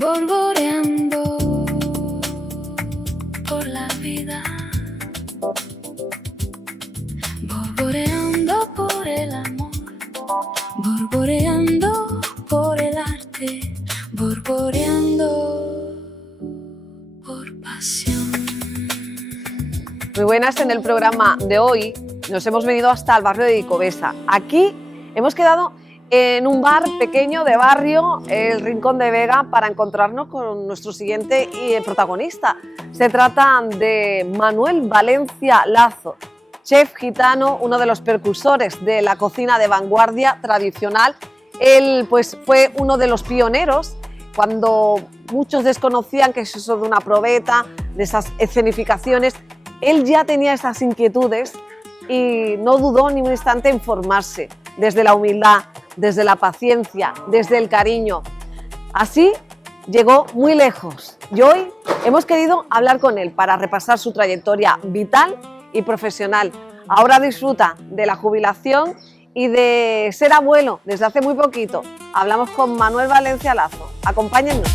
borboreando por la vida, borboreando por el amor, borboreando por el arte, borboreando por pasión. Muy buenas. En el programa de hoy nos hemos venido hasta el barrio de Icovesa. Aquí hemos quedado en un bar pequeño de barrio, el Rincón de Vega, para encontrarnos con nuestro siguiente protagonista. Se trata de Manuel Valencia Lazo, chef gitano, uno de los precursores de la cocina de vanguardia tradicional. Él pues fue uno de los pioneros cuando muchos desconocían que es eso de una probeta, de esas escenificaciones. Él ya tenía esas inquietudes y no dudó ni un instante en formarse, desde la humildad, desde la paciencia, desde el cariño. Así llegó muy lejos y hoy hemos querido hablar con él para repasar su trayectoria vital y profesional. Ahora disfruta de la jubilación y de ser abuelo desde hace muy poquito. Hablamos con Manuel Valencia Lazo. Acompáñennos.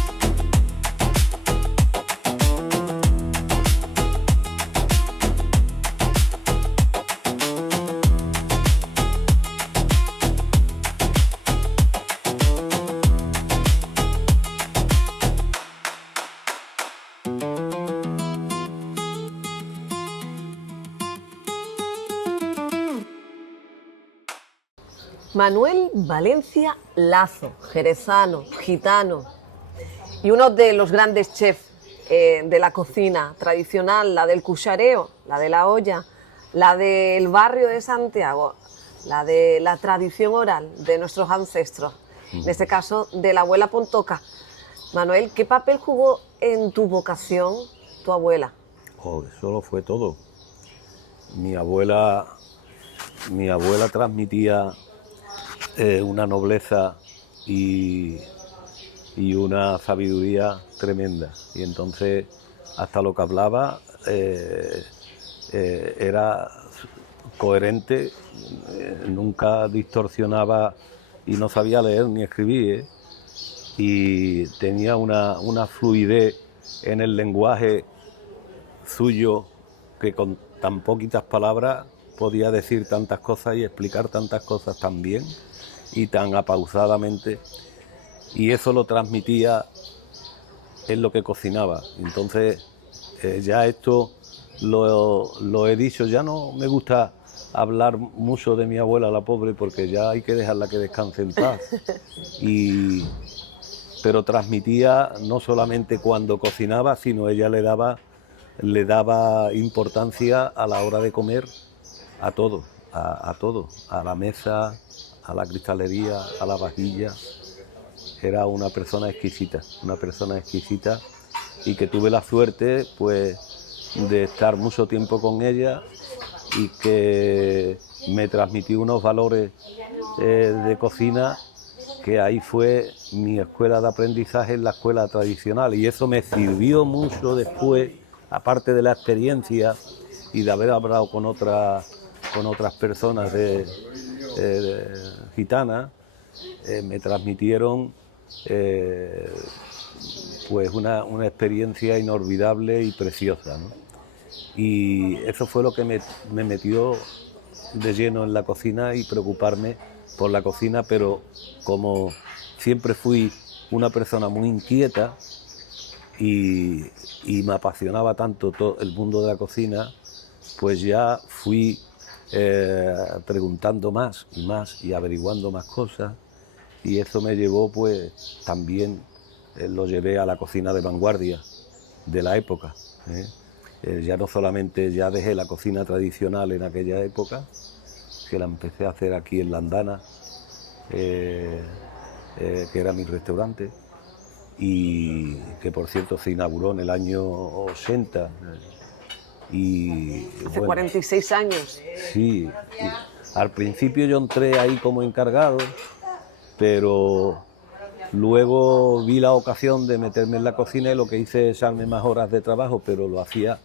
Manuel Valencia Lazo, jerezano, gitano y uno de los grandes chefs de la cocina tradicional, la del cuchareo, la de la olla, la del barrio de Santiago, la de la tradición oral de nuestros ancestros, en este caso de la abuela Pontoca. Manuel, ¿qué papel jugó en tu vocación tu abuela? Oh, eso lo fue todo. Mi abuela transmitía una nobleza y una sabiduría tremenda, y entonces hasta lo que hablaba era coherente, nunca distorsionaba y no sabía leer ni escribir, y tenía una fluidez en el lenguaje suyo que con tan poquitas palabras podía decir tantas cosas y explicar tantas cosas tan bien y tan apausadamente, y eso lo transmitía en lo que cocinaba. Entonces ya esto lo he dicho, ya no me gusta hablar mucho de mi abuela, la pobre, porque ya hay que dejarla que descanse en paz, pero transmitía no solamente cuando cocinaba, sino ella le daba importancia a la hora de comer, a todo, a la mesa, a la cristalería, a la vajilla. Era una persona exquisita, y que tuve la suerte pues de estar mucho tiempo con ella y que me transmitió unos valores de cocina, que ahí fue mi escuela de aprendizaje en la escuela tradicional, y eso me sirvió mucho después, aparte de la experiencia y de haber hablado con otras personas gitanas, me transmitieron pues una experiencia inolvidable y preciosa, ¿no? Y eso fue lo que me metió de lleno en la cocina y preocuparme por la cocina, pero como siempre fui una persona muy inquieta y me apasionaba tanto todo el mundo de la cocina, pues ya fui preguntando más y más y averiguando más cosas, y eso me llevó pues también, lo llevé a la cocina de vanguardia de la época, ya no solamente ya dejé la cocina tradicional en aquella época, que la empecé a hacer aquí en La Andana, que era mi restaurante, y que por cierto se inauguró en el año 80. Y Hace bueno, 46 años. Sí, al principio yo entré ahí como encargado, pero luego vi la ocasión de meterme en la cocina y lo que hice es echarme más horas de trabajo, pero lo hacía,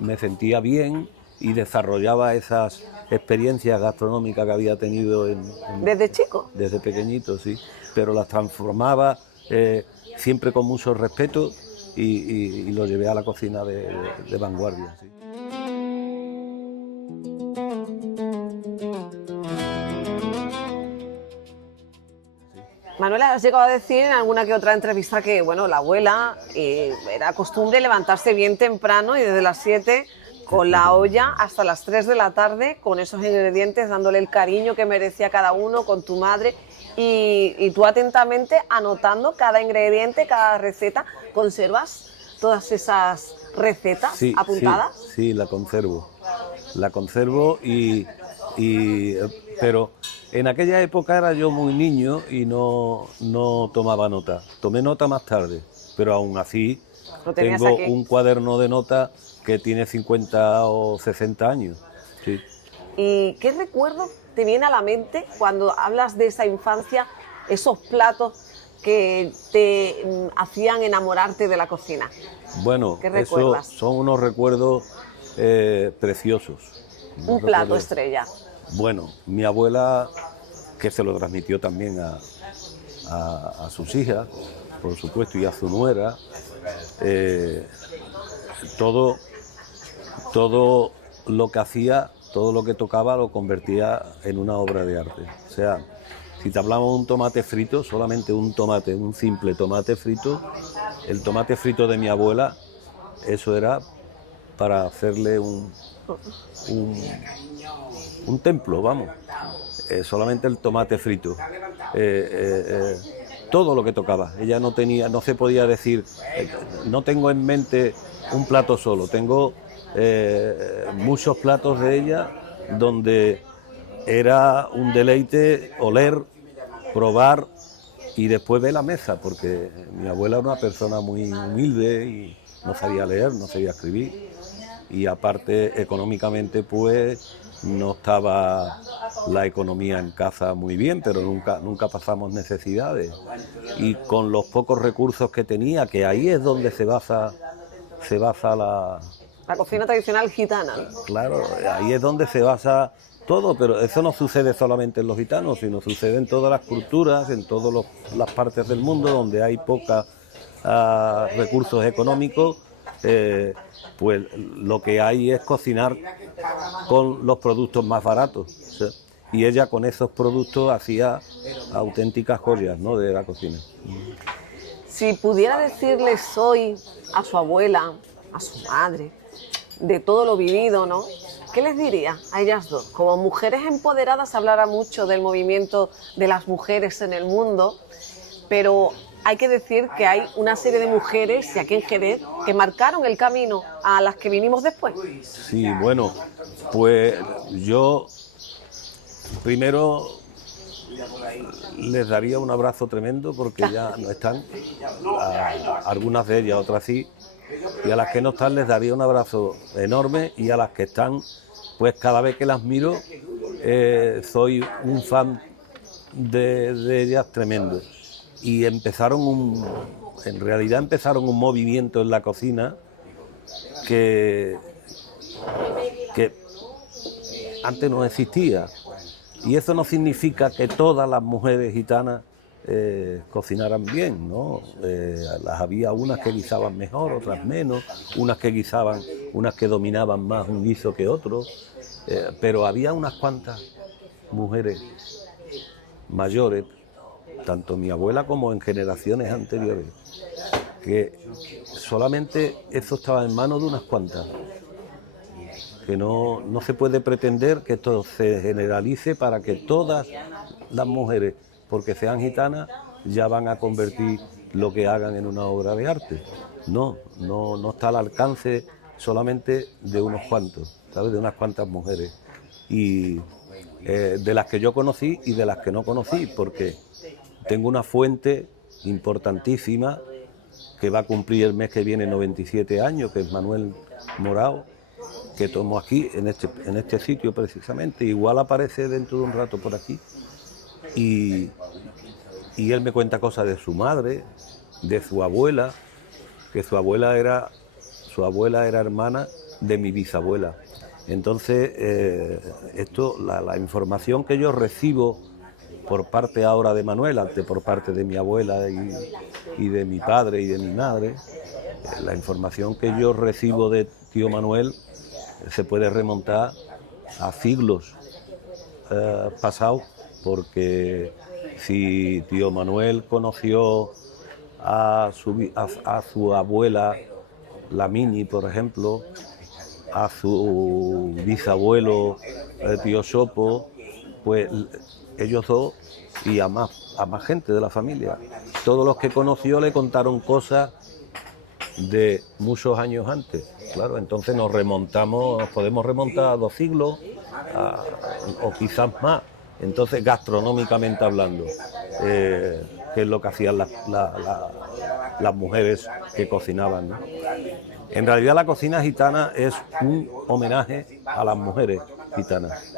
me sentía bien y desarrollaba esas experiencias gastronómicas que había tenido ¿Desde chico? desde pequeñito, sí, pero las transformaba siempre con mucho respeto y lo llevé a la cocina de vanguardia. Sí. Manuela, has llegado a decir en alguna que otra entrevista que, bueno, la abuela era costumbre levantarse bien temprano y desde las 7 con la olla hasta las 3 de la tarde con esos ingredientes, dándole el cariño que merecía cada uno, con tu madre y tú atentamente anotando cada ingrediente, cada receta. ¿Conservas todas esas recetas apuntadas? Sí, la conservo. La conservo pero en aquella época era yo muy niño y no tomaba nota. Tomé nota más tarde, pero aún así tengo un cuaderno de notas que tiene 50 o 60 años. Sí. ¿Y qué recuerdo te viene a la mente cuando hablas de esa infancia, esos platos que te hacían enamorarte de la cocina? Bueno, esos son unos recuerdos preciosos. Un plato estrella. Bueno, mi abuela, que se lo transmitió también a sus hijas, por supuesto, y a su nuera, todo lo que hacía, todo lo que tocaba lo convertía en una obra de arte. O sea, si te hablamos de un tomate frito, solamente un tomate, un simple tomate frito, el tomate frito de mi abuela, eso era para hacerle un templo, vamos. Solamente el tomate frito. Todo lo que tocaba. Ella no se podía decir, no tengo en mente un plato solo, tengo muchos platos de ella donde era un deleite oler, probar y después ver la mesa, porque mi abuela era una persona muy humilde y no sabía leer, no sabía escribir, y aparte económicamente pues no estaba la economía en casa muy bien, pero nunca pasamos necesidades, y con los pocos recursos que tenía, que ahí es donde se basa la cocina tradicional gitana. Claro, ahí es donde se basa todo, pero eso no sucede solamente en los gitanos, sino sucede en todas las culturas, en todas las partes del mundo donde hay pocos recursos económicos. Pues lo que hay es cocinar con los productos más baratos, ¿sí? Y ella con esos productos hacía auténticas joyas, ¿no?, de la cocina. Si pudiera decirles hoy a su abuela, a su madre, de todo lo vivido, ¿no?, ¿qué les diría a ellas dos? Como mujeres empoderadas, hablará mucho del movimiento de las mujeres en el mundo, pero hay que decir que hay una serie de mujeres, y aquí en Jerez, que marcaron el camino a las que vinimos después. Sí, bueno, pues yo primero les daría un abrazo tremendo porque ya no están, algunas de ellas, otras sí, y a las que no están les daría un abrazo enorme, y a las que están, pues cada vez que las miro soy un fan de ellas tremendo. Y en realidad empezaron un movimiento en la cocina que antes no existía, y eso no significa que todas las mujeres gitanas cocinaran bien, ¿no? Las había unas que guisaban mejor, otras menos, unas que dominaban más un guiso que otro, pero había unas cuantas mujeres mayores, tanto mi abuela como en generaciones anteriores, que solamente eso estaba en manos de unas cuantas, que no se puede pretender que esto se generalice para que todas las mujeres, porque sean gitanas, ya van a convertir lo que hagan en una obra de arte. No está al alcance solamente de unos cuantos, ¿sabes?, de unas cuantas mujeres, y de las que yo conocí y de las que no conocí, porque tengo una fuente importantísima que va a cumplir el mes que viene 97 años, que es Manuel Morao, que tomó aquí, en este sitio precisamente. Igual aparece dentro de un rato por aquí. Y él me cuenta cosas de su madre, de su abuela, que su abuela era hermana de mi bisabuela. Entonces, la información que yo recibo por parte ahora de Manuel, antes por parte de mi abuela y de mi padre y de mi madre. La información que yo recibo de tío Manuel se puede remontar a siglos pasados, porque si tío Manuel conoció a su abuela, la Mini, por ejemplo, a su bisabuelo, tío Sopo, pues ellos dos y a más gente de la familia. Todos los que conoció le contaron cosas de muchos años antes. Claro, entonces nos podemos remontar a 2 siglos o quizás más. Entonces, gastronómicamente hablando, ¿qué es lo que hacían las mujeres que cocinaban, ¿no? En realidad la cocina gitana es un homenaje a las mujeres gitanas,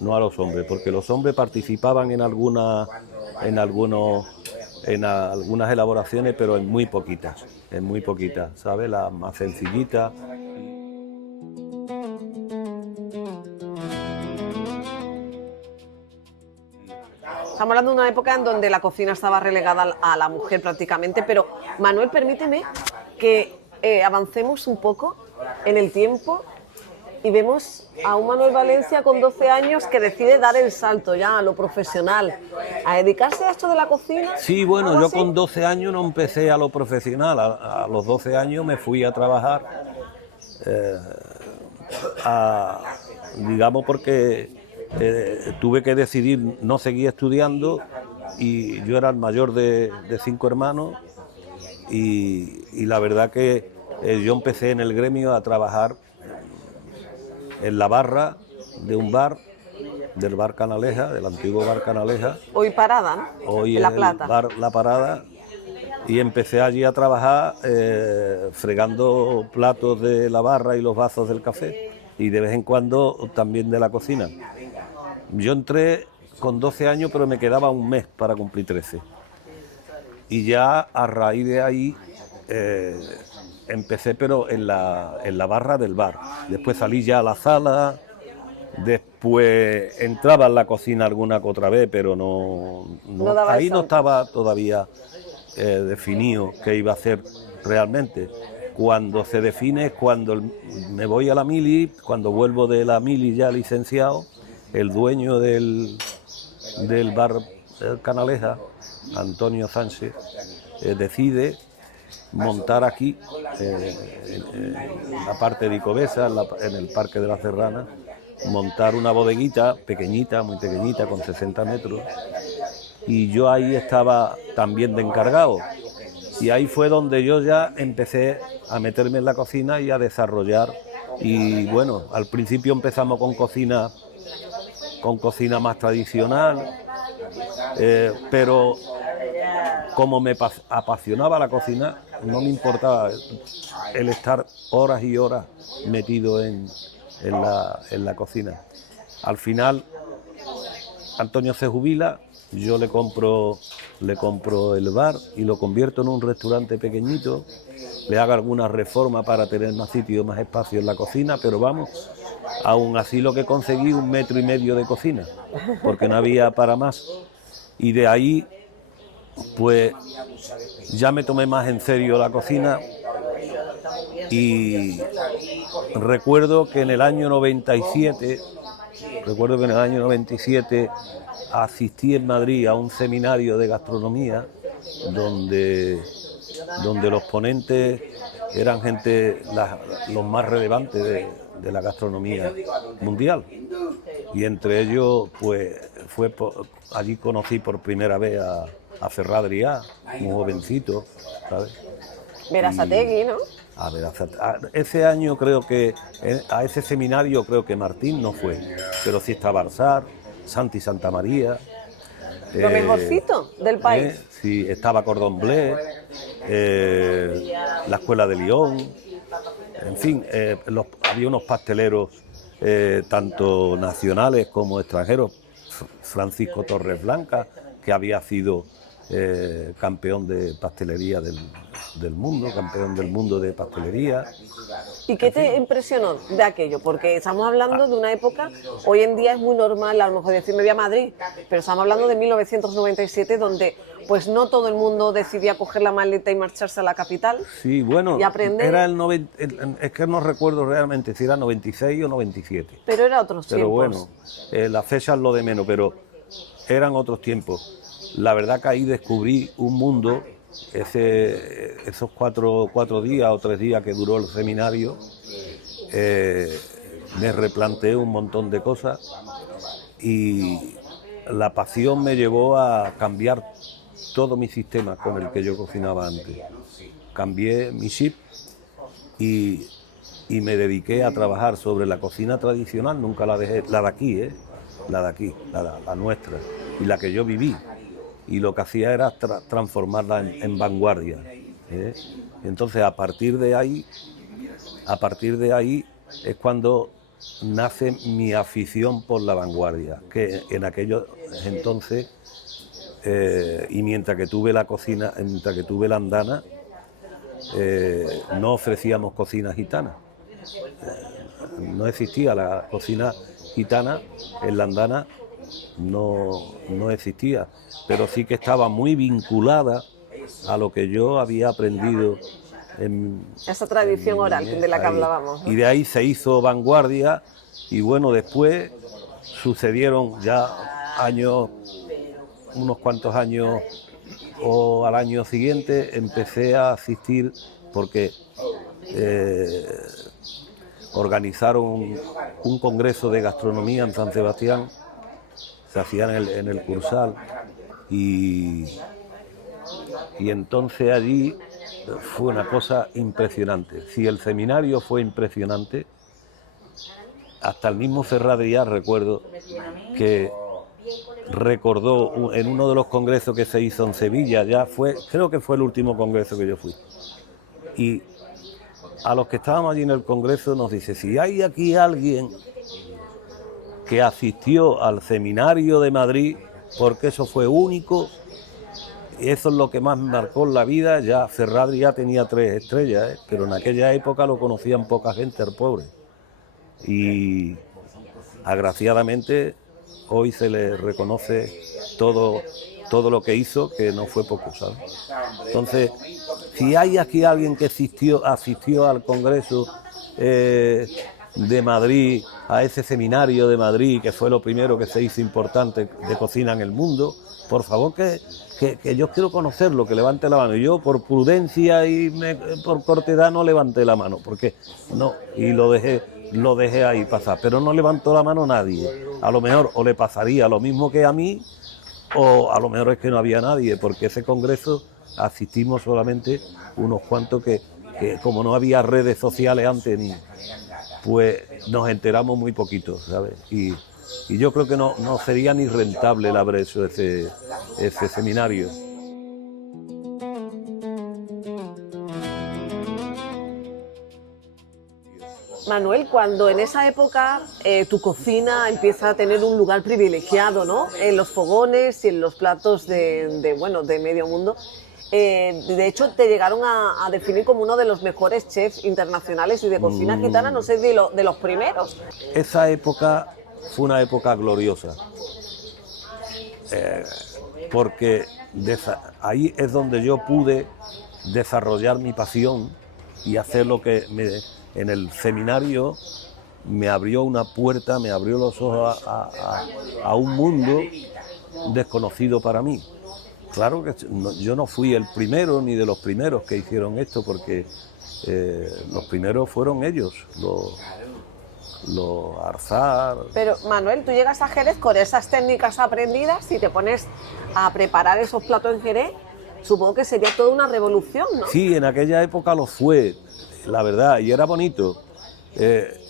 no a los hombres, porque los hombres participaban en algunas elaboraciones, pero en muy poquitas, ¿sabes? Las más sencillitas. Estamos hablando de una época en donde la cocina estaba relegada a la mujer prácticamente, pero Manuel, permíteme que avancemos un poco en el tiempo y vemos a un Manuel Valencia con 12 años que decide dar el salto ya a lo profesional, a dedicarse a esto de la cocina. Sí, bueno, yo con 12 años no empecé a lo profesional, a los 12 años me fui a trabajar, digamos porque tuve que decidir no seguir estudiando y yo era el mayor de 5 hermanos y la verdad que yo empecé en el gremio a trabajar en la barra de un bar, del bar Canaleja, del antiguo bar Canaleja. Hoy Parada, ¿no? Hoy en La el Plata. bar La Parada, y empecé allí a trabajar fregando platos de la barra y los vasos del café y de vez en cuando también de la cocina. Yo entré con 12 años, pero me quedaba un mes para cumplir 13. Y ya a raíz de ahí empecé, pero en la barra del bar. Después salí ya a la sala, después entraba en la cocina alguna que otra vez, pero ahí no estaba todavía definido qué iba a hacer realmente. Cuando se define es cuando me voy a la mili, cuando vuelvo de la mili ya licenciado, el dueño del bar Canaleja, Antonio Sánchez, decide montar aquí, en la parte de Icovesa, en el Parque de la Serrana, montar una bodeguita pequeñita, muy pequeñita, con 60 metros, y yo ahí estaba también de encargado. Y ahí fue donde yo ya empecé a meterme en la cocina y a desarrollar. Y bueno, al principio empezamos con cocina más tradicional, pero como me apasionaba la cocina, no me importaba el estar horas y horas metido en la cocina. Al final, Antonio se jubila, yo le compro el bar y lo convierto en un restaurante pequeñito, le hago alguna reforma para tener más sitio, más espacio en la cocina, pero vamos, aún así lo que conseguí 1,5 metros de cocina, porque no había para más. Y de ahí, pues, ya me tomé más en serio la cocina y recuerdo que en el año 97, asistí en Madrid a un seminario de gastronomía donde los ponentes eran gente, los más relevantes de la gastronomía mundial. Y entre ellos, pues, allí conocí por primera vez a Ferran Adrià, un jovencito, ¿sabes? Berasategui, ¿no? Ese año creo que, a ese seminario creo que Martín no fue, pero sí estaba Arzar, Santi Santamaría. Lo mejorcito del país. Sí, estaba Cordon Bleu, la Escuela de Lyon, en fin, había unos pasteleros tanto nacionales como extranjeros. Francisco Torres Blanca, que había sido campeón de pastelería del mundo, campeón del mundo de pastelería. ¿Y qué te impresionó de aquello? Porque estamos hablando de una época, hoy en día es muy normal a lo mejor decir me voy a Madrid, pero estamos hablando de 1997, donde pues no todo el mundo decidía coger la maleta y marcharse a la capital. Sí, bueno, y aprender. Era es que no recuerdo realmente si era 96 o 97. Pero era otros Pero tiempos. bueno, las fechas lo de menos, pero eran otros tiempos. La verdad que ahí descubrí un mundo, esos cuatro días o 3 días que duró el seminario, me replanteé un montón de cosas y la pasión me llevó a cambiar todo mi sistema con el que yo cocinaba antes. Cambié mi chip y me dediqué a trabajar sobre la cocina tradicional, nunca la dejé, la de aquí, la nuestra, y la que yo viví. Y lo que hacía era transformarla en vanguardia. Entonces, a partir de ahí es cuando nace mi afición por la vanguardia, que en aquellos entonces, y mientras que tuve la cocina, mientras que tuve la andana, no ofrecíamos cocina gitana. No existía la cocina gitana en la andana, no existía, pero sí que estaba muy vinculada a lo que yo había aprendido esa tradición oral de la que hablábamos, ¿no? Y de ahí se hizo vanguardia y bueno, después sucedieron ya unos cuantos años o al año siguiente empecé a asistir porque organizaron un congreso de gastronomía en San Sebastián, se hacía en el Cursal y entonces allí fue una cosa impresionante. Si el seminario fue impresionante, hasta el mismo Ferradría recuerdo que recordó en uno de los congresos que se hizo en Sevilla, creo que fue el último congreso que yo fui, y a los que estábamos allí en el congreso nos dice, si hay aquí alguien que asistió al seminario de Madrid, porque eso fue único, eso es lo que más me marcó en la vida. Ya Ferrari ya tenía 3 estrellas, pero en aquella época lo conocían poca gente, el pobre. Y agraciadamente hoy se le reconoce todo lo que hizo, que no fue poco, ¿sabes? Entonces, si hay aquí alguien que asistió al Congreso de Madrid, a ese seminario de Madrid, que fue lo primero que se hizo importante de cocina en el mundo, por favor que yo quiero conocerlo, que levante la mano. Y yo, por prudencia y por cortedad, no levanté la mano, porque no, y lo dejé ahí pasar, pero no levantó la mano nadie. A lo mejor o le pasaría lo mismo que a mí, o a lo mejor es que no había nadie, porque ese congreso asistimos solamente unos cuantos que como no había redes sociales antes, pues nos enteramos muy poquito, ¿sabes? Y yo creo que no sería ni rentable el haber hecho ese seminario. Manuel, cuando en esa época tu cocina empieza a tener un lugar privilegiado, ¿no? En los fogones y en los platos de medio mundo, de hecho te llegaron a definir como uno de los mejores chefs internacionales y de cocina gitana, no sé, de los primeros. Esa época fue una época gloriosa, porque ahí es donde yo pude desarrollar mi pasión y hacer lo que en el seminario me abrió una puerta, me abrió los ojos a un mundo desconocido para mí. Claro que yo no fui el primero ni de los primeros que hicieron esto, porque los primeros fueron ellos, los Arzar. Pero Manuel, tú llegas a Jerez con esas técnicas aprendidas y te pones a preparar esos platos en Jerez, supongo que sería toda una revolución, ¿no? Sí, en aquella época lo fue, la verdad, y era bonito,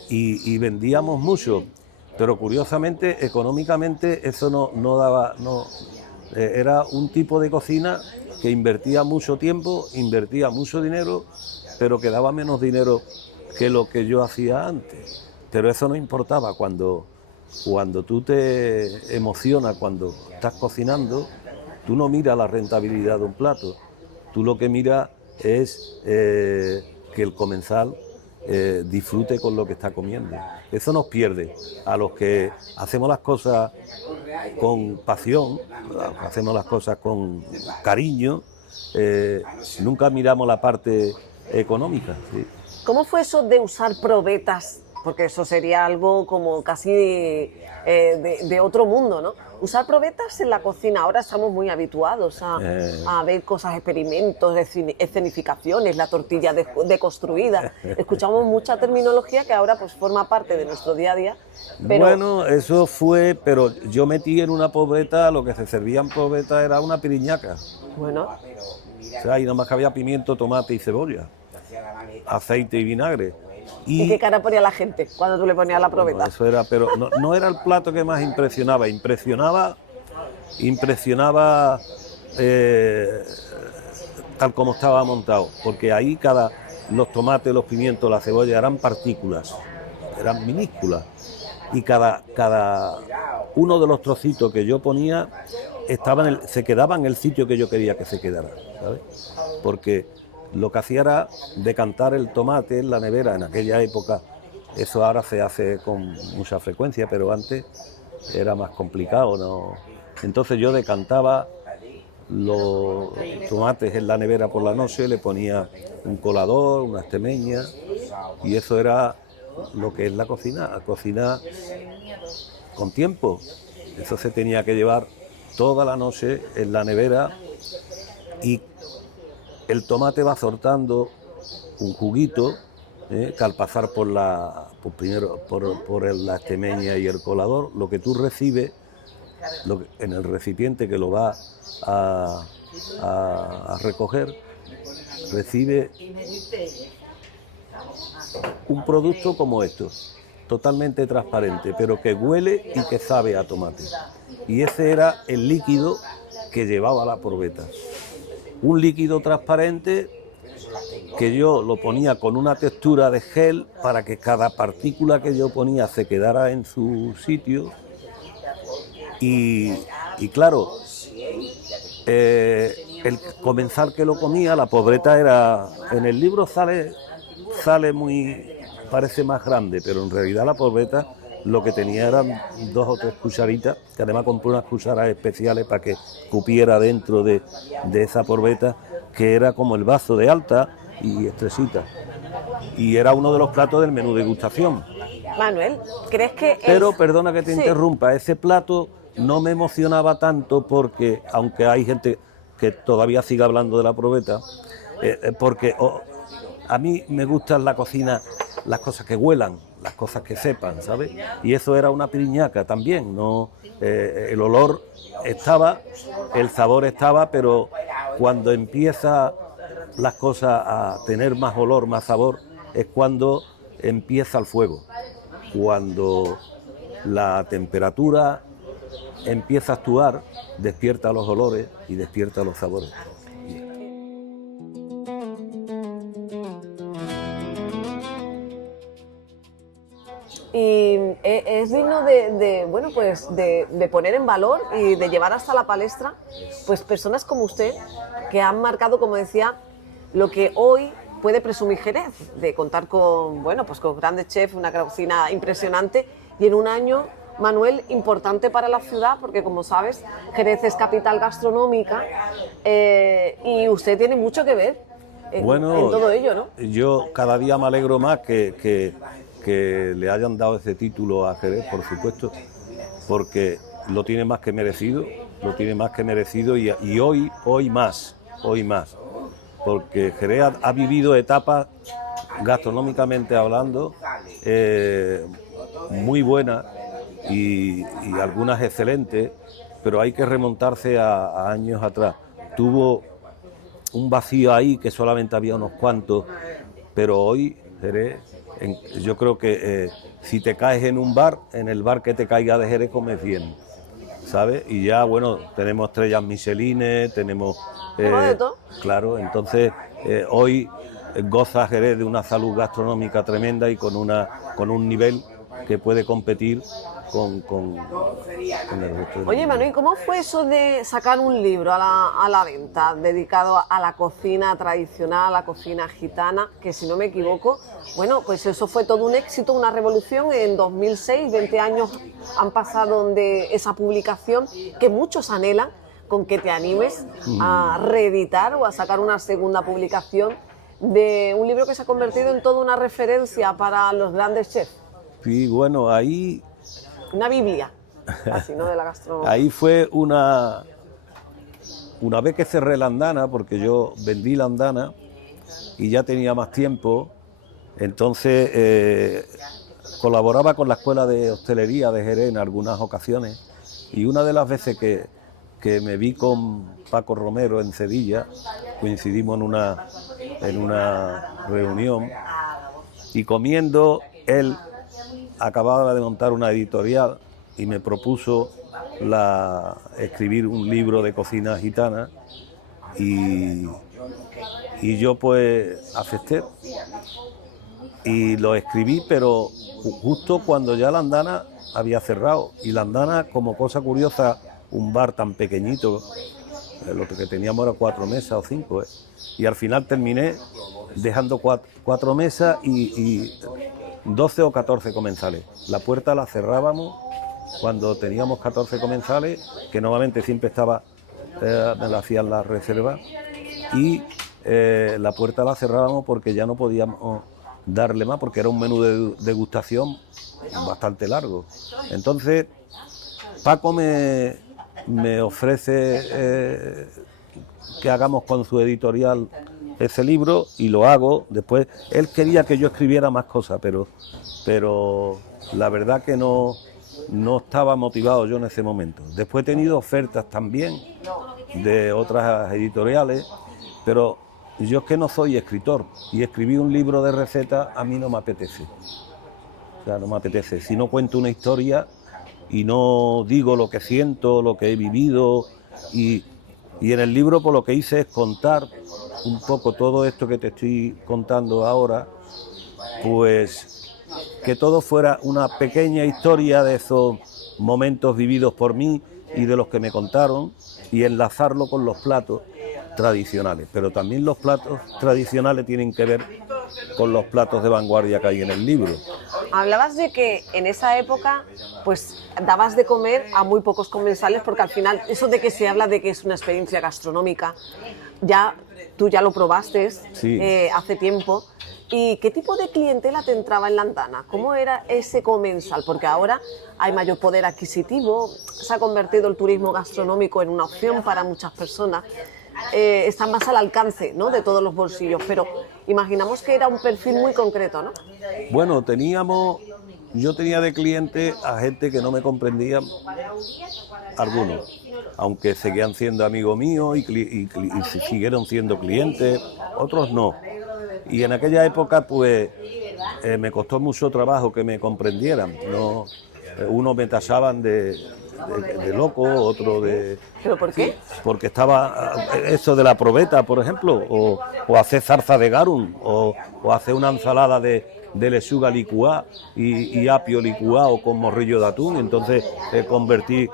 y vendíamos mucho, pero curiosamente, económicamente, eso no daba, era un tipo de cocina que invertía mucho tiempo, invertía mucho dinero, pero que daba menos dinero que lo que yo hacía antes. Pero eso no importaba, cuando tú te emocionas, cuando estás cocinando, tú no miras la rentabilidad de un plato, tú lo que miras es que el comensal disfrute con lo que está comiendo. Eso nos pierde a los que hacemos las cosas con pasión, hacemos las cosas con cariño, nunca miramos la parte económica. ¿Sí? ¿Cómo fue eso de usar probetas? Porque eso sería algo como casi de otro mundo, ¿no? Usar probetas en la cocina, ahora estamos muy habituados a ver cosas, experimentos, escenificaciones, la tortilla deconstruida. Escuchamos mucha terminología que ahora pues forma parte de nuestro día a día. Pero... Bueno, eso fue, pero yo metí en una probeta, lo que se servía en probeta era una piriñaca. Bueno. O sea, ahí nada más que había pimiento, tomate y cebolla, aceite y vinagre. ¿Y qué cara ponía la gente cuando tú le ponías la probeta? Bueno, eso era, pero no era el plato que más impresionaba. Impresionaba tal como estaba montado, porque ahí los tomates, los pimientos, la cebolla eran partículas, eran minúsculas, y cada uno de los trocitos que yo ponía se quedaba en el sitio que yo quería que se quedara, ¿sabes? Porque lo que hacía era decantar el tomate en la nevera en aquella época. Eso ahora se hace con mucha frecuencia, pero antes era más complicado, ¿no? Entonces yo decantaba los tomates en la nevera por la noche, le ponía un colador, una estemeña, y eso era lo que es la cocina con tiempo. Eso se tenía que llevar toda la noche en la nevera y el tomate va soltando un juguito que al pasar por la estemeña y el colador, lo que tú recibes en el recipiente que lo va a recoger, recibe un producto como esto, totalmente transparente, pero que huele y que sabe a tomate. Y ese era el líquido que llevaba la probeta. Un líquido transparente que yo lo ponía con una textura de gel para que cada partícula que yo ponía se quedara en su sitio. Y claro, el comensal que lo comía, la pobreta era... En el libro sale muy... parece más grande, pero en realidad la pobreta lo que tenía eran 2 o 3 cucharitas, que además compré unas cucharas especiales para que cupiera dentro de esa pobreta, que era como el vaso de alta y estrechita. Y era uno de los platos del menú degustación. Manuel, ¿crees que...? Pero, perdona que te interrumpa, ese plato no me emocionaba tanto porque, aunque hay gente que todavía sigue hablando de la probeta, porque a mí me gustan la cocina, las cosas que huelan, las cosas que sepan, ¿sabes? Y eso era una piriñaca también, ¿no? El olor estaba, el sabor estaba, pero cuando empieza las cosas a tener más olor, más sabor, es cuando empieza el fuego, cuando la temperatura empieza a actuar, despierta los olores y despierta los sabores. Y es digno de poner en valor y de llevar hasta la palestra pues personas como usted que han marcado, como decía, lo que hoy puede presumir Jerez, de contar con grandes chefs, una cocina impresionante, y en un año, Manuel, importante para la ciudad, porque como sabes, Jerez es capital gastronómica y usted tiene mucho que ver en todo ello, ¿no? Yo cada día me alegro más que le hayan dado ese título a Jerez, por supuesto, porque lo tiene más que merecido, y hoy más, porque Jerez ha vivido etapas, gastronómicamente hablando, muy buenas y algunas excelentes, pero hay que remontarse a años atrás. Tuvo un vacío ahí que solamente había unos cuantos, pero hoy Jerez... Yo creo que si te caes en un bar, en el bar que te caiga de Jerez comes bien, ¿sabes? Y ya, bueno, tenemos estrellas Michelin, tenemos... de todo. Claro, entonces hoy goza Jerez de una salud gastronómica tremenda y con un nivel que puede competir con el resto del Oye, mundo. Manuel, ¿cómo fue eso de sacar un libro a la venta dedicado a la cocina tradicional, a la cocina gitana? Que si no me equivoco, bueno, pues eso fue todo un éxito, una revolución en 2006, 20 años han pasado de esa publicación que muchos anhelan con que te animes a reeditar o a sacar una segunda publicación de un libro que se ha convertido en toda una referencia para los grandes chefs. Y bueno, ahí Una Biblia, casi, ¿no? De la gastronomía. Ahí fue una vez que cerré la andana, porque yo vendí la andana y ya tenía más tiempo, entonces colaboraba con la escuela de hostelería de Jerez en algunas ocasiones, y una de las veces que me vi con Paco Romero en Sevilla, coincidimos en una reunión, y comiendo, él acababa de montar una editorial y me propuso escribir un libro de cocina gitana, y yo pues acepté y lo escribí, pero justo cuando ya la andana había cerrado, y la andana, como cosa curiosa, un bar tan pequeñito, lo que teníamos era 4 mesas o 5, y al final terminé dejando 4 mesas y 12 o 14 comensales. La puerta la cerrábamos cuando teníamos 14 comensales, que normalmente siempre estaba, me la hacían las reservas, y la puerta la cerrábamos porque ya no podíamos darle más, porque era un menú de degustación bastante largo. Entonces Paco me ofrece que hagamos con su editorial ese libro, y lo hago. Después él quería que yo escribiera más cosas, pero la verdad que no estaba motivado yo en ese momento. Después he tenido ofertas también de otras editoriales, pero yo es que no soy escritor, y escribir un libro de recetas a mí no me apetece. O sea, no me apetece. Si no cuento una historia y no digo lo que siento, lo que he vivido, y en el libro pues lo que hice es contar un poco todo esto que te estoy contando ahora, pues que todo fuera una pequeña historia de esos momentos vividos por mí y de los que me contaron, y enlazarlo con los platos tradicionales. Pero también los platos tradicionales tienen que ver con los platos de vanguardia que hay en el libro. Hablabas de que en esa época pues dabas de comer a muy pocos comensales, porque al final eso de que se habla de que es una experiencia gastronómica, tú ya lo probaste Sí. Hace tiempo. ¿Y qué tipo de clientela te entraba en la andana? ¿Cómo era ese comensal? Porque ahora hay mayor poder adquisitivo, se ha convertido el turismo gastronómico en una opción para muchas personas. Están más al alcance, ¿no?, de todos los bolsillos, pero imaginamos que era un perfil muy concreto, ¿no? Bueno, yo tenía de cliente a gente que no me comprendía, algunos, aunque seguían siendo amigos míos y siguieron siendo clientes, otros no. Y en aquella época pues me costó mucho trabajo que me comprendieran, ¿no? Unos me tachaban de loco, otro de... ¿Pero por qué? Sí, porque estaba eso de la probeta, por ejemplo, o hacer zarza de garum, o hacer una ensalada de lechuga licuada y apio licuado con morrillo de atún. Entonces convertí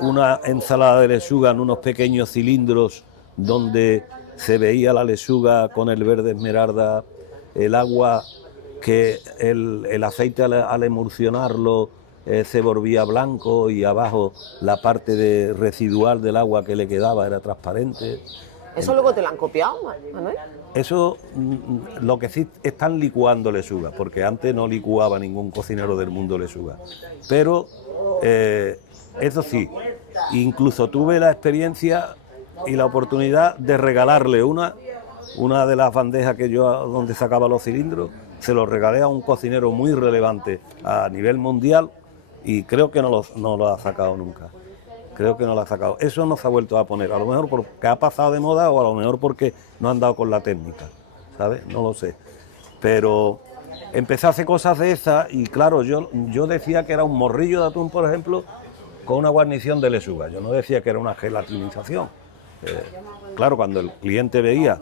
una ensalada de lechuga en unos pequeños cilindros donde se veía la lechuga con el verde esmeralda, el agua, que el aceite al emulsionarlo se volvía blanco, y abajo la parte residual del agua que le quedaba era transparente. ¿Eso luego te lo han copiado, Manuel? Eso, lo que sí están licuando lechuga, porque antes no licuaba ningún cocinero del mundo lechuga. Pero eso sí, incluso tuve la experiencia y la oportunidad de regalarle una de las bandejas que yo, donde sacaba los cilindros, se lo regalé a un cocinero muy relevante a nivel mundial, y creo que no lo ha sacado nunca. Creo que no lo ha sacado. Eso no se ha vuelto a poner, a lo mejor porque ha pasado de moda, o a lo mejor porque no han dado con la técnica, ¿sabes? No lo sé. Pero empecé a hacer cosas de esas, y claro, yo decía que era un morrillo de atún, por ejemplo, con una guarnición de lechuga. Yo no decía que era una gelatinización. Claro, cuando el cliente veía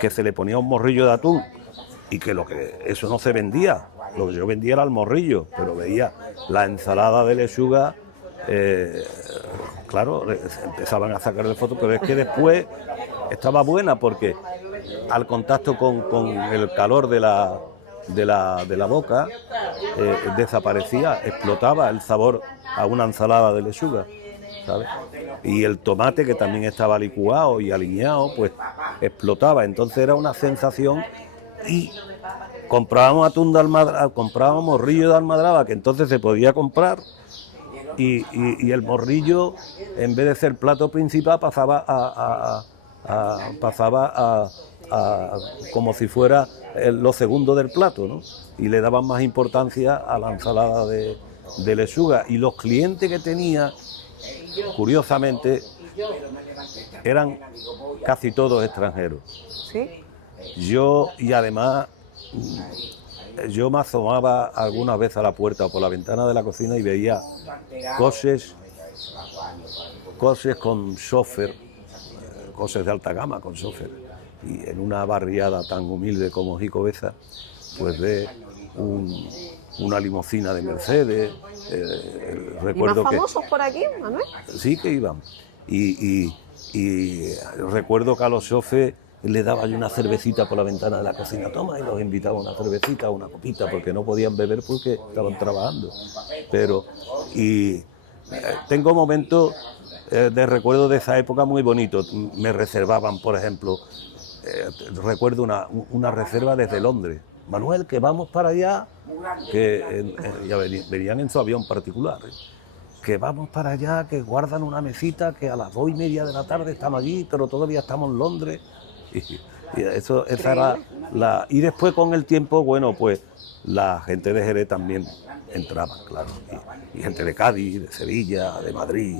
que se le ponía un morrillo de atún y que eso no se vendía, lo que yo vendía era el morrillo, pero veía la ensalada de lechuga, claro, empezaban a sacarle fotos, pero es que después estaba buena porque al contacto con el calor de la boca desaparecía, explotaba el sabor a una ensalada de lechuga, ¿sabes? Y el tomate, que también estaba licuado y aliñado, pues explotaba. Entonces era una sensación. Y comprábamos atún de almadraba, comprábamos morrillo de almadraba, que entonces se podía comprar, y el morrillo, en vez de ser plato principal, pasaba como si fuera lo segundo del plato, ¿no? Y le daban más importancia a la ensalada de lechuga. Y los clientes que tenía, curiosamente, eran casi todos extranjeros. ¿Sí? Y además, yo me asomaba algunas veces a la puerta o por la ventana de la cocina y veía coches con chofer, coches de alta gama con chofer. Y en una barriada tan humilde como Jicobeza, pues ve una limusina de Mercedes. Recuerdo ¿y más famosos por aquí, Manuel? Sí, que iban. Y recuerdo que a los choferes le daba yo una cervecita por la ventana de la cocina, toma, y los invitaba a una cervecita, a una copita, porque no podían beber porque estaban trabajando. Tengo momentos de recuerdo de esa época muy bonitos. Me reservaban, por ejemplo, recuerdo una reserva desde Londres. Manuel, que vamos para allá, que ya venían en su avión particular, que vamos para allá, que guardan una mesita, que a las 2:30 de la tarde estamos allí, pero todavía estamos en Londres. Y esa era y después con el tiempo, bueno, pues la gente de Jerez también entraba, claro, y gente de Cádiz, de Sevilla, de Madrid,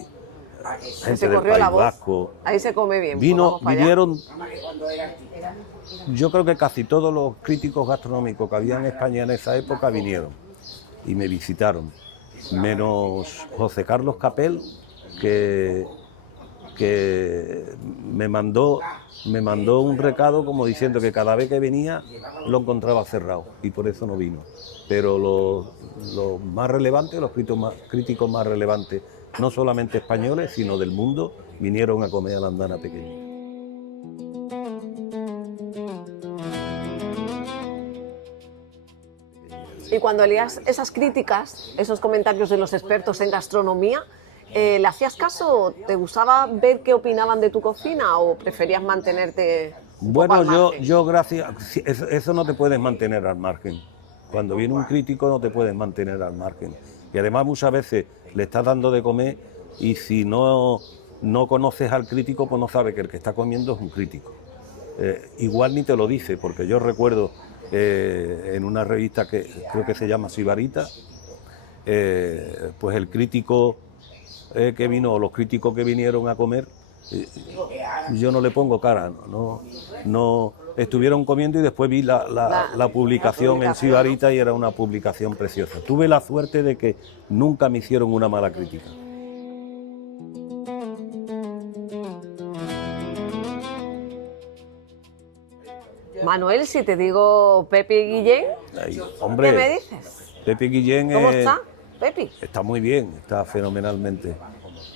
gente del País Vasco. Ahí se come bien. Vinieron, yo creo que casi todos los críticos gastronómicos que había en España en esa época vinieron y me visitaron, menos José Carlos Capel, que me mandó un recado como diciendo que cada vez que venía lo encontraba cerrado y por eso no vino. Pero los más relevantes, los críticos más relevantes, no solamente españoles, sino del mundo, vinieron a comer a la Andana Pequeña. Y cuando leías esas críticas, esos comentarios de los expertos en gastronomía, ¿le hacías caso? ¿Te gustaba ver qué opinaban de tu cocina o preferías mantenerte un poco al margen? yo gracias, eso no te puedes mantener al margen. Cuando viene un crítico no te puedes mantener al margen. Y además muchas veces le estás dando de comer y si no conoces al crítico, pues no sabes que el que está comiendo es un crítico. Igual ni te lo dice, porque yo recuerdo en una revista que creo que se llama Sibarita, pues el crítico que vino, o los críticos que vinieron a comer, yo no le pongo cara, no estuvieron comiendo y después vi la publicación en Sibarita y era una publicación preciosa. Tuve la suerte de que nunca me hicieron una mala crítica. Manuel, si te digo Pepi Guillén, hombre, ¿qué me dices? Pepi Guillén ¿Cómo está, Pepi? Está muy bien, está fenomenalmente.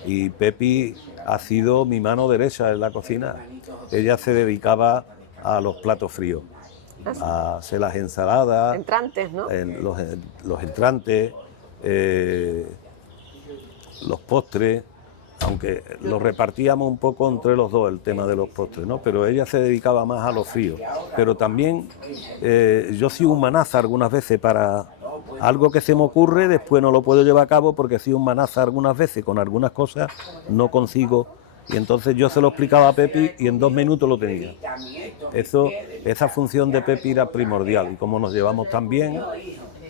Y Pepi ha sido mi mano derecha en la cocina. Ella se dedicaba a los platos fríos, a hacer las ensaladas, entrantes, ¿no? Los entrantes, los postres, aunque lo repartíamos un poco entre los dos el tema de los postres, ¿no? Pero ella se dedicaba más a los fríos. Pero también yo soy un manaza algunas veces para algo que se me ocurre, después no lo puedo llevar a cabo porque soy un manaza algunas veces, con algunas cosas no consigo. Y entonces yo se lo explicaba a Pepi y en 2 minutos lo tenía. Esa función de Pepi era primordial. Y como nos llevamos tan bien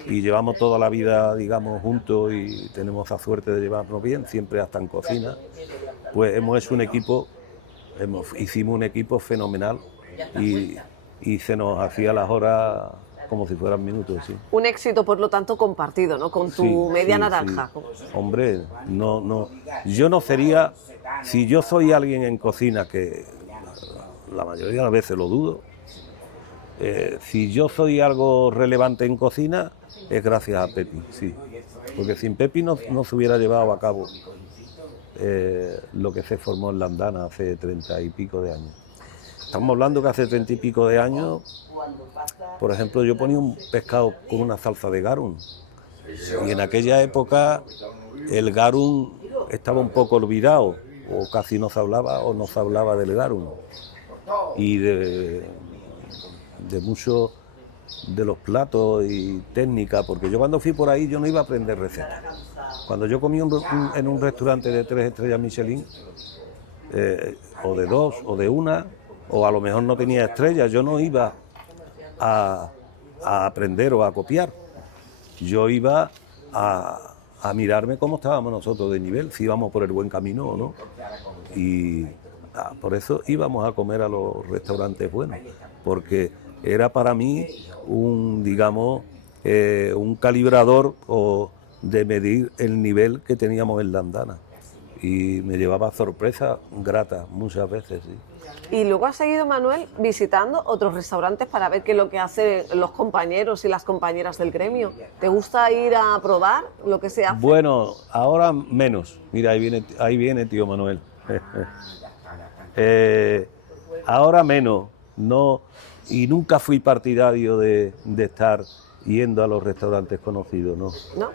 y llevamos toda la vida, digamos, juntos y tenemos la suerte de llevarnos bien, siempre hasta en cocina, pues hemos hecho un equipo, hicimos un equipo fenomenal y se nos hacía las horas como si fueran minutos, sí. Un éxito, por lo tanto, compartido, ¿no? Con tu media naranja. Sí. Hombre, yo no sería, si yo soy alguien en cocina, que la mayoría de las veces lo dudo, si yo soy algo relevante en cocina, es gracias a Pepi, sí. Porque sin Pepi no se hubiera llevado a cabo lo que se formó en la Andana hace 30 y pico de años. Estamos hablando que hace 30 y pico de años, por ejemplo, yo ponía un pescado con una salsa de garum. Y en aquella época el garum estaba un poco olvidado, o casi no se hablaba del garum. Y de muchos de los platos y técnicas, porque yo cuando fui por ahí yo no iba a aprender recetas. Cuando yo comí en un restaurante de 3 estrellas Michelin, o de 2 o de 1, o a lo mejor no tenía estrellas, yo no iba a aprender o a copiar. Yo iba a mirarme cómo estábamos nosotros de nivel, si íbamos por el buen camino o no. Y por eso íbamos a comer a los restaurantes buenos, porque era para mí un calibrador de medir el nivel que teníamos en la Andana. Y me llevaba sorpresas gratas muchas veces, sí. Y luego has seguido, Manuel, visitando otros restaurantes para ver qué es lo que hacen los compañeros y las compañeras del gremio. ¿Te gusta ir a probar lo que se hace? Bueno, ahora menos. Mira, ahí viene tío Manuel. Ahora menos. No, y nunca fui partidario de estar yendo a los restaurantes conocidos, ¿no? ¿No?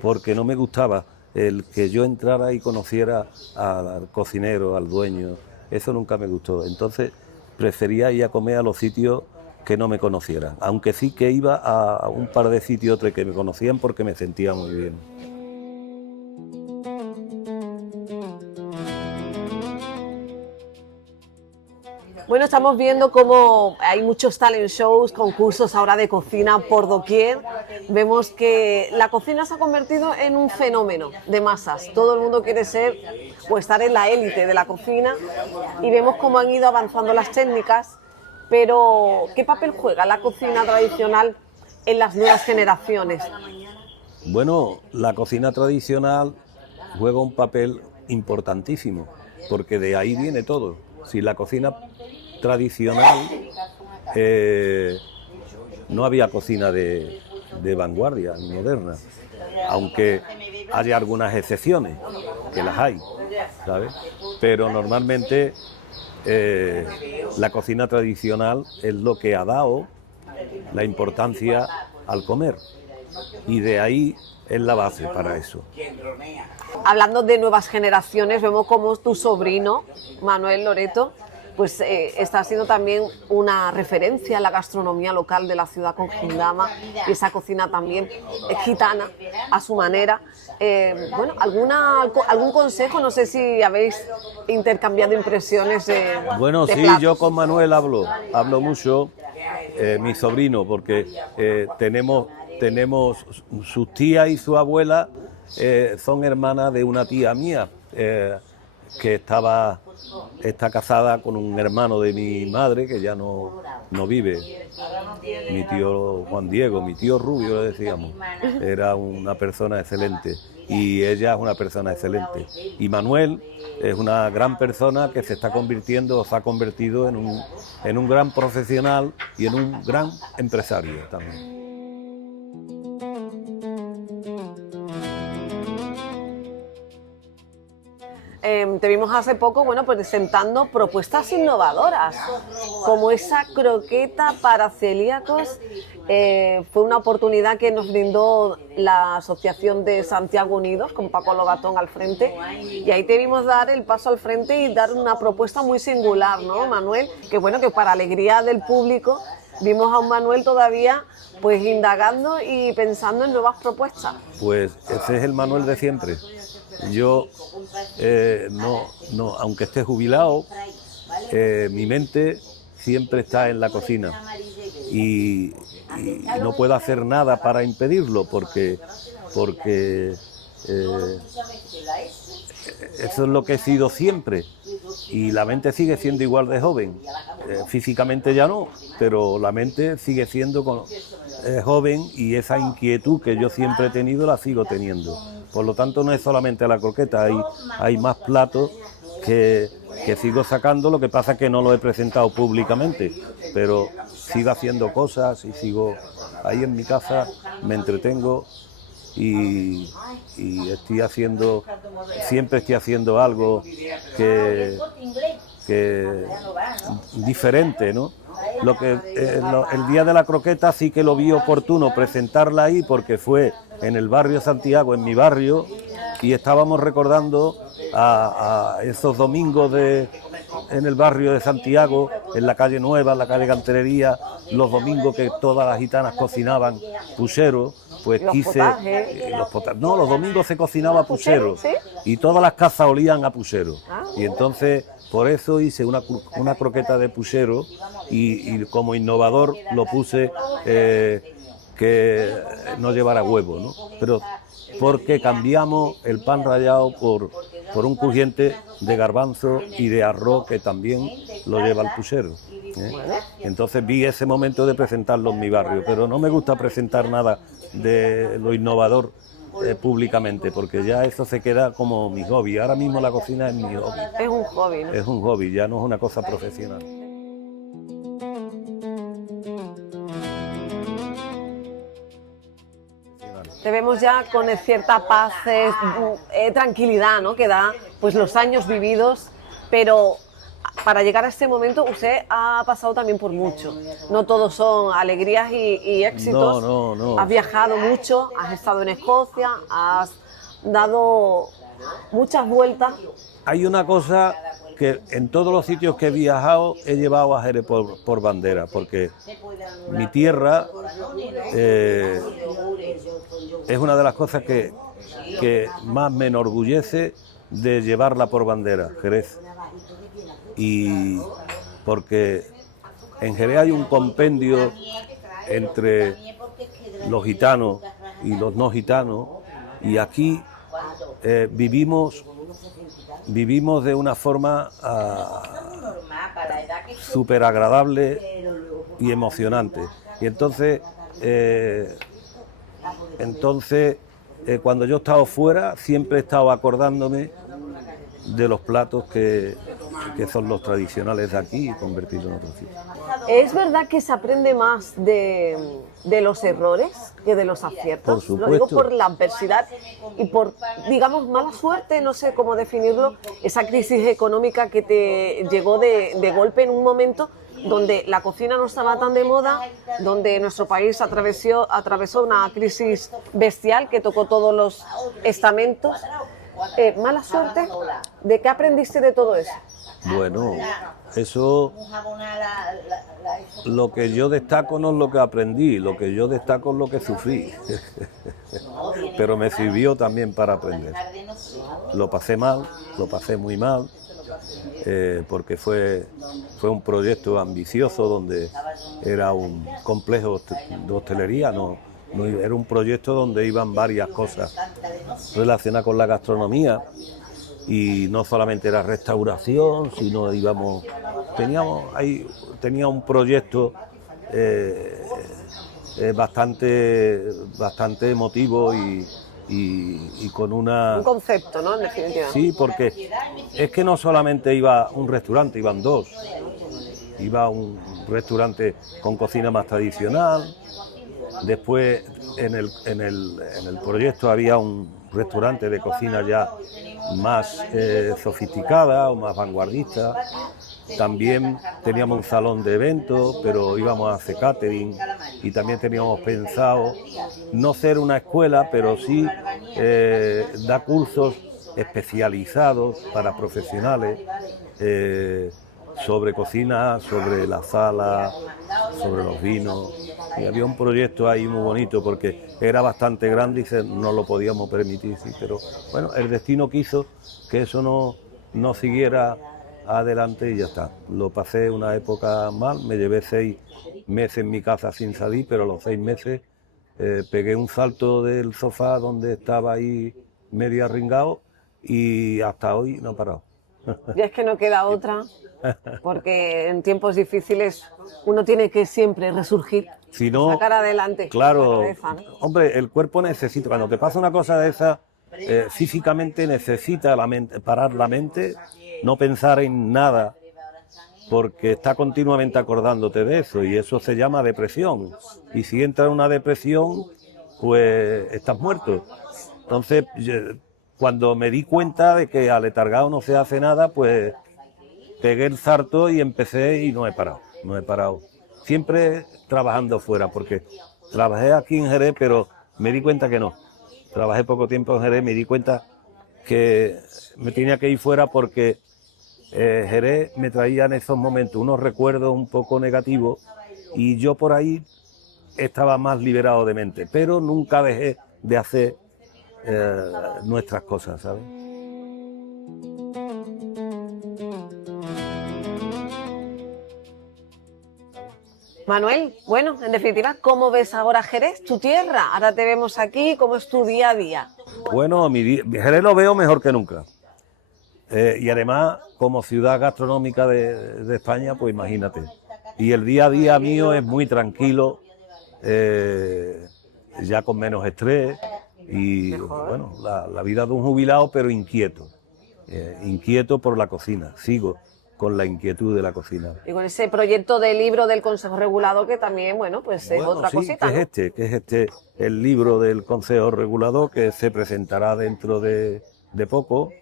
Porque no me gustaba el que yo entrara y conociera al cocinero, al dueño. Eso nunca me gustó. Entonces prefería ir a comer a los sitios que no me conocieran, aunque sí que iba a un par de sitios que me conocían porque me sentía muy bien. Bueno, estamos viendo cómo hay muchos talent shows, concursos ahora de cocina por doquier. Vemos que la cocina se ha convertido en un fenómeno de masas. Todo el mundo quiere ser o estar en la élite de la cocina y vemos cómo han ido avanzando las técnicas. Pero, ¿qué papel juega la cocina tradicional en las nuevas generaciones? Bueno, la cocina tradicional juega un papel importantísimo, porque de ahí viene todo. Si la cocina tradicional, no había cocina de vanguardia, moderna, aunque haya algunas excepciones, que las hay, ¿sabes? Pero normalmente la cocina tradicional es lo que ha dado la importancia al comer, y de ahí es la base para eso. Hablando de nuevas generaciones, vemos como tu sobrino, Manuel Loreto, pues está siendo también una referencia en la gastronomía local de la ciudad con Gindama, y esa cocina también gitana a su manera. Bueno, ¿algún consejo? No sé si habéis intercambiado impresiones Bueno, de sí, platos. yo con Manuel hablo mucho, mi sobrino, porque tenemos sus tías y su abuela son hermanas de una tía mía, que está casada con un hermano de mi madre que ya no vive, mi tío Juan Diego, mi tío Rubio le decíamos. Era una persona excelente y ella es una persona excelente. Y Manuel es una gran persona que se ha convertido en un gran profesional y en un gran empresario también. Te vimos hace poco, bueno, presentando propuestas innovadoras, como esa croqueta para celíacos. Fue una oportunidad que nos brindó la Asociación de Santiago Unidos, con Paco Lobatón al frente, y ahí te vimos dar el paso al frente y dar una propuesta muy singular, ¿no, Manuel? Que bueno, que para alegría del público vimos a un Manuel todavía pues indagando y pensando en nuevas propuestas. Pues ese es el Manuel de siempre. Yo, aunque esté jubilado, mi mente siempre está en la cocina y no puedo hacer nada para impedirlo porque eso es lo que he sido siempre, y la mente sigue siendo igual de joven. Físicamente ya no, pero la mente sigue siendo joven, y esa inquietud que yo siempre he tenido la sigo teniendo. Por lo tanto, no es solamente la croqueta, hay más platos que sigo sacando. Lo que pasa es que no lo he presentado públicamente, pero sigo haciendo cosas y sigo ahí en mi casa me entretengo y siempre estoy haciendo algo que diferente, ¿no? El día de la croqueta sí que lo vi oportuno presentarla ahí porque fue en el barrio Santiago, en mi barrio, y estábamos recordando a esos domingos en el barrio de Santiago, en la calle Nueva, en la calle Canterería, los domingos que todas las gitanas cocinaban puchero, pues quise... los domingos se cocinaba puchero, ¿sí? Y todas las casas olían a puchero. Y entonces, por eso hice una croqueta de puchero y como innovador lo puse que no llevara huevo, ¿no? Pero porque cambiamos el pan rallado por un crujiente de garbanzo y de arroz que también lo lleva el puchero, ¿eh? Entonces vi ese momento de presentarlo en mi barrio, pero no me gusta presentar nada de lo innovador públicamente, porque ya eso se queda como mi hobby. Ahora mismo la cocina es mi hobby. Es un hobby, ¿no? Es un hobby, ya no es una cosa profesional. Te vemos ya con cierta paz, tranquilidad, ¿no? Que da pues los años vividos, pero para llegar a este momento usted ha pasado también por mucho. No todos son alegrías y éxitos. No. Has viajado mucho, has estado en Escocia, has dado muchas vueltas. Hay una cosa que en todos los sitios que he viajado he llevado a Jerez por bandera, porque mi tierra es una de las cosas que más me enorgullece de llevarla por bandera, Jerez. Y porque en Jerez hay un compendio entre los gitanos y los no gitanos, y aquí vivimos de una forma súper agradable y emocionante. Y entonces cuando yo he estado fuera, siempre he estado acordándome de los platos que son los tradicionales de aquí y convertirlos en otros sitios. ¿Es verdad que se aprende más de los errores que de los aciertos? Por supuesto. Lo digo por la adversidad y por, digamos, mala suerte, no sé cómo definirlo, esa crisis económica que te llegó de golpe en un momento donde la cocina no estaba tan de moda, donde nuestro país atravesó una crisis bestial que tocó todos los estamentos. Mala suerte, ¿de qué aprendiste de todo eso? Bueno, eso, lo que yo destaco no es lo que aprendí, lo que yo destaco es lo que sufrí, pero me sirvió también para aprender. Lo pasé mal, lo pasé muy mal, porque fue un proyecto ambicioso donde era un complejo de hostelería, era un proyecto donde iban varias cosas relacionadas con la gastronomía y no solamente era restauración, sino tenía un proyecto bastante emotivo y con un concepto, ¿no? En definitiva. Sí, porque es que no solamente iba un restaurante, iban dos. Iba un restaurante con cocina más tradicional. Después en el proyecto había un restaurante de cocina ya más sofisticada o más vanguardista. También teníamos un salón de eventos, pero íbamos a hacer catering y también teníamos pensado no ser una escuela, pero sí dar cursos especializados para profesionales sobre cocina, sobre la sala, sobre los vinos. Y había un proyecto ahí muy bonito porque era bastante grande y no lo podíamos permitir, sí, pero bueno, el destino quiso que eso no siguiera adelante y ya está. Lo pasé una época mal, me llevé 6 meses en mi casa sin salir, pero a los 6 meses pegué un salto del sofá donde estaba ahí medio arringado y hasta hoy no he parado. Y es que no queda otra, porque en tiempos difíciles uno tiene que siempre resurgir, si no, sacar adelante. Claro, la cabeza, ¿no? hombre, el cuerpo necesita, cuando te pasa una cosa de esa, físicamente necesita parar la mente, no pensar en nada porque está continuamente acordándote de eso y eso se llama depresión. Y si entra en una depresión, pues estás muerto. Entonces, cuando me di cuenta de que aletargado no se hace nada, pues pegué el salto y empecé y no he parado. Siempre trabajando fuera, porque trabajé aquí en Jerez, pero me di cuenta que no. Trabajé poco tiempo en Jerez, me di cuenta que me tenía que ir fuera porque Jerez me traía en esos momentos unos recuerdos un poco negativos y yo por ahí estaba más liberado de mente, pero nunca dejé de hacer nuestras cosas, ¿sabes? Manuel, bueno, en definitiva, ¿cómo ves ahora Jerez, tu tierra? Ahora te vemos aquí, ¿cómo es tu día a día? Bueno, mi Jerez lo veo mejor que nunca. Y además, como ciudad gastronómica de España, pues imagínate. Y el día a día mío es muy tranquilo, ya con menos estrés y bueno, la vida de un jubilado, pero inquieto. Inquieto por la cocina, sigo con la inquietud de la cocina. Y con ese proyecto de libro del Consejo Regulador que también, bueno, pues es otra sí, cosita, ¿no? que es este, el libro del Consejo Regulador que se presentará dentro de poco.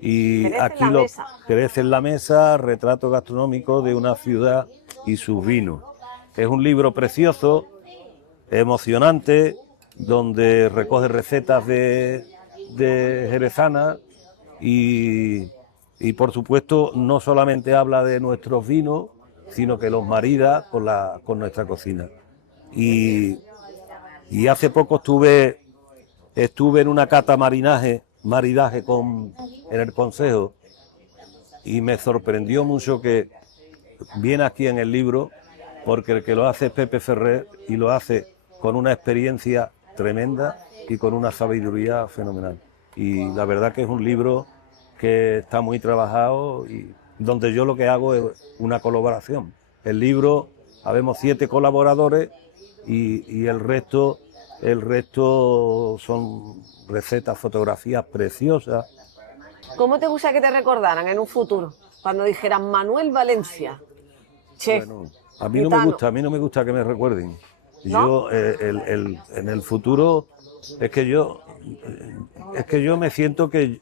Y Jerez aquí en la mesa. Jerez en la mesa, retrato gastronómico de una ciudad y sus vinos. Es un libro precioso, emocionante, donde recoge recetas de jerezanas y por supuesto no solamente habla de nuestros vinos, sino que los marida con nuestra cocina. Y hace poco estuve en una cata maridaje en el Consejo y me sorprendió mucho que viene aquí en el libro porque el que lo hace es Pepe Ferrer y lo hace con una experiencia tremenda y con una sabiduría fenomenal. Y la verdad que es un libro que está muy trabajado y donde yo lo que hago es una colaboración. El libro, habemos 7 colaboradores y el resto son recetas, fotografías preciosas. ¿Cómo te gustaría que te recordaran en un futuro? Cuando dijeran Manuel Valencia, chef, Bueno, a mí no me gusta que me recuerden. ¿No? Yo en el futuro es que yo me siento que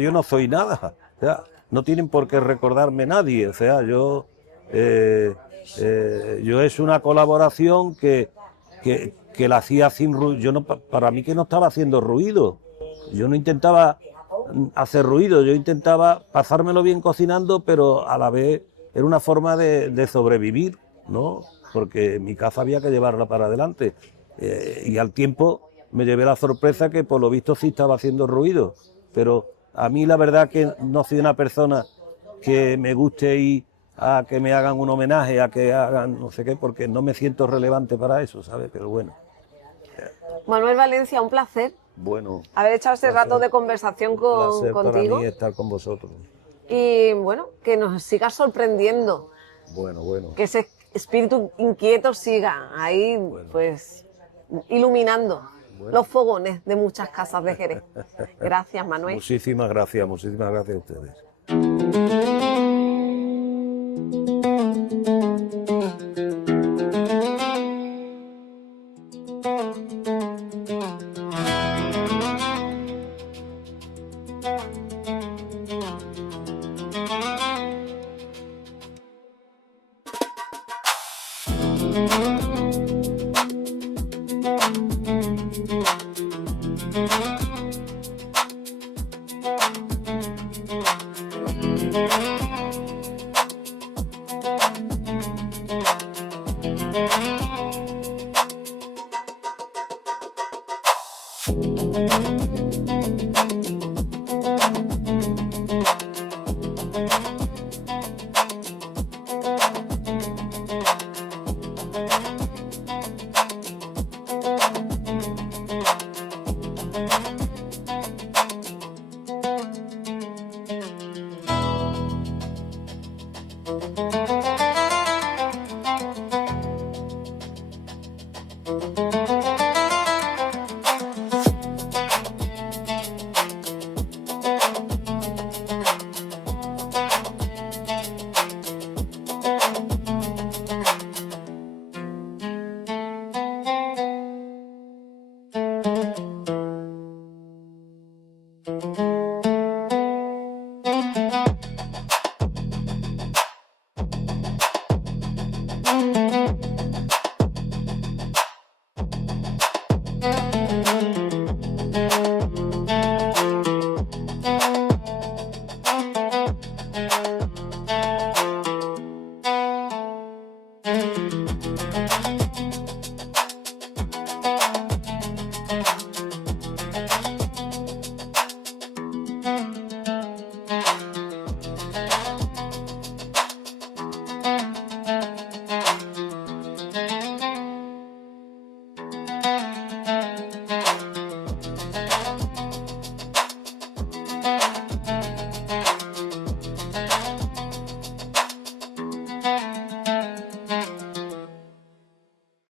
yo no soy nada. O sea, no tienen por qué recordarme nadie. O sea, yo es una colaboración que la hacía sin ruido. Para mí que no estaba haciendo ruido. Yo no intentaba hacer ruido, yo intentaba pasármelo bien cocinando, pero a la vez era una forma de sobrevivir, ¿no? Porque mi casa había que llevarla para adelante. Y al tiempo me llevé la sorpresa que por lo visto sí estaba haciendo ruido. Pero a mí la verdad que no soy una persona que me guste ir a que me hagan un homenaje, a que hagan no sé qué, porque no me siento relevante para eso, ¿sabes? Pero bueno. Manuel Valencia, un placer Bueno, haber echado este rato de conversación placer contigo. para mí estar con vosotros. Y bueno, que nos sigas sorprendiendo, Bueno. que ese espíritu inquieto siga ahí, pues, iluminando los fogones de muchas casas de Jerez. Gracias, Manuel. Muchísimas gracias a ustedes.